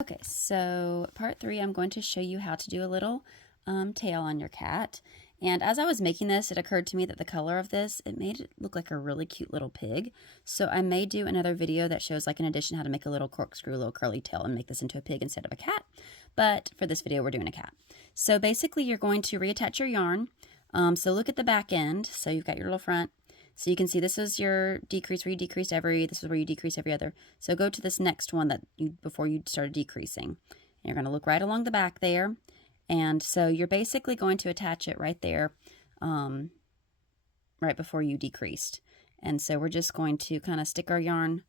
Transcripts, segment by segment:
Okay, so part 3, I'm going to show you how to do a little tail on your cat. And as I was making this, it occurred to me that the color of this, it made it look like a really cute little pig. So I may do another video that shows, like, in addition, how to make a little corkscrew, little curly tail and make this into a pig instead of a cat. But for this video, we're doing a cat. So basically, you're going to reattach your yarn. So look at the back end. So you've got your little front. So you can see this is your decrease where you decreased this is where you decrease every other. So go to this next one that before you started decreasing. And you're going to look right along the back there. And so you're basically going to attach it right there, right before you decreased. And so we're just going to kind of stick our yarn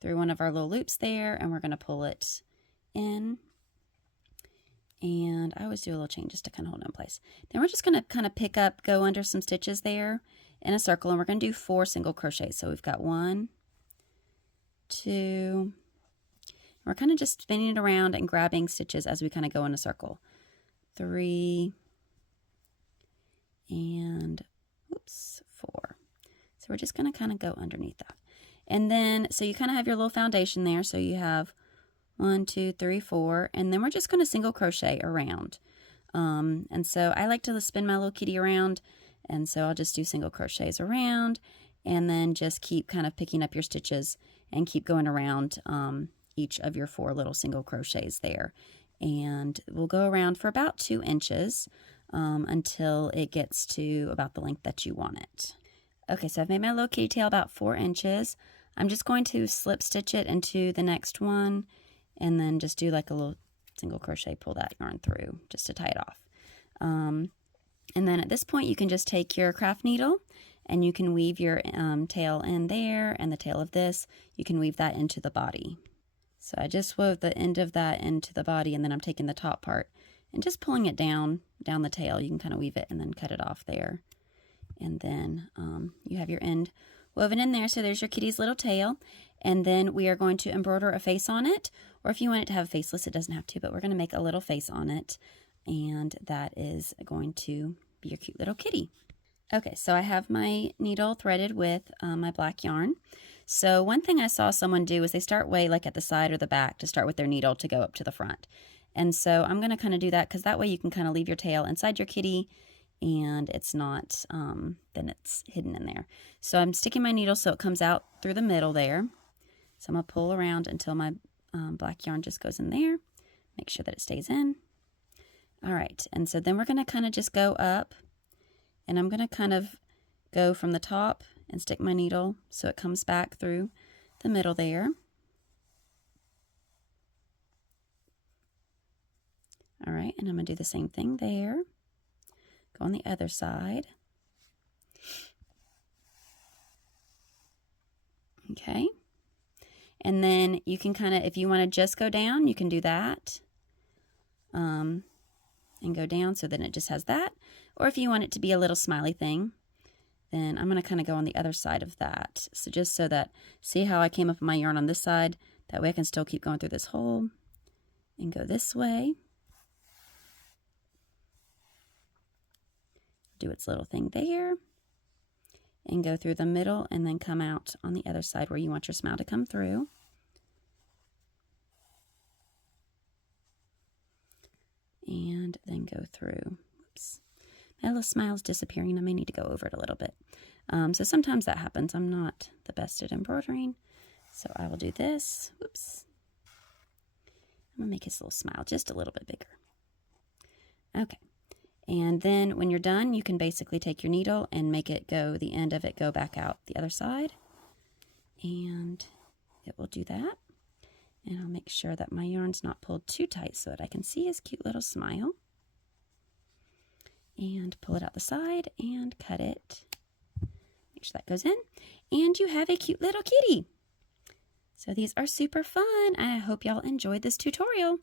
through one of our little loops there, and we're going to pull it in. And I always do a little chain just to kind of hold it in place. Then we're just going to kind of pick up, go under some stitches there in a circle, and we're going to do 4 single crochets. So we've got 1, 2, we're kind of just spinning it around and grabbing stitches as we kind of go in a circle. 3, and 4. So we're just going to kind of go underneath that. And then, so you kind of have your little foundation there. So you have 1, 2, 3, 4, and then we're just going to single crochet around. And so I like to spin my little kitty around, and so I'll just do single crochets around, and then just keep kind of picking up your stitches and keep going around each of your 4 little single crochets there. And we'll go around for about 2 inches until it gets to about the length that you want it. Okay, so I've made my little kitty tail about 4 inches. I'm just going to slip stitch it into the next one, and then just do like a little single crochet, pull that yarn through just to tie it off. And then at this point, you can just take your craft needle and you can weave your tail in there, and the tail of this, you can weave that into the body. So I just wove the end of that into the body, and then I'm taking the top part and just pulling it down the tail. You can kind of weave it and then cut it off there. And then you have your end woven in there. So there's your kitty's little tail. And then we are going to embroider a face on it, or if you want it to have a faceless, it doesn't have to, but we're going to make a little face on it. And that is going to be your cute little kitty. Okay, so I have my needle threaded with my black yarn. So one thing I saw someone do is they start way like at the side or the back to start with their needle to go up to the front. And so I'm going to kind of do that because that way you can kind of leave your tail inside your kitty and it's not, then it's hidden in there. So I'm sticking my needle so it comes out through the middle there. So I'm going to pull around until my black yarn just goes in there. Make sure that it stays in. All right, and so then we're going to kind of just go up, and I'm going to kind of go from the top and stick my needle so it comes back through the middle there. All right, and I'm going to do the same thing there. Go on the other side. Okay. And then you can kind of, if you want to just go down, you can do that. And go down so then it just has that. Or if you want it to be a little smiley thing, then I'm going to kind of go on the other side of that. So just so that, see how I came up my yarn on this side? That way I can still keep going through this hole and go this way. Do its little thing there. And go through the middle and then come out on the other side where you want your smile to come through. And then go through. Oops. My little smile's disappearing. I may need to go over it a little bit. So sometimes that happens. I'm not the best at embroidering. So I will do this. Oops. I'm going to make his little smile just a little bit bigger. Okay. And then when you're done, you can basically take your needle and make it go, the end of it go back out the other side. And it will do that. And I'll make sure that my yarn's not pulled too tight so that I can see his cute little smile. And pull it out the side and cut it. Make sure that goes in. And you have a cute little kitty. So these are super fun. I hope y'all enjoyed this tutorial.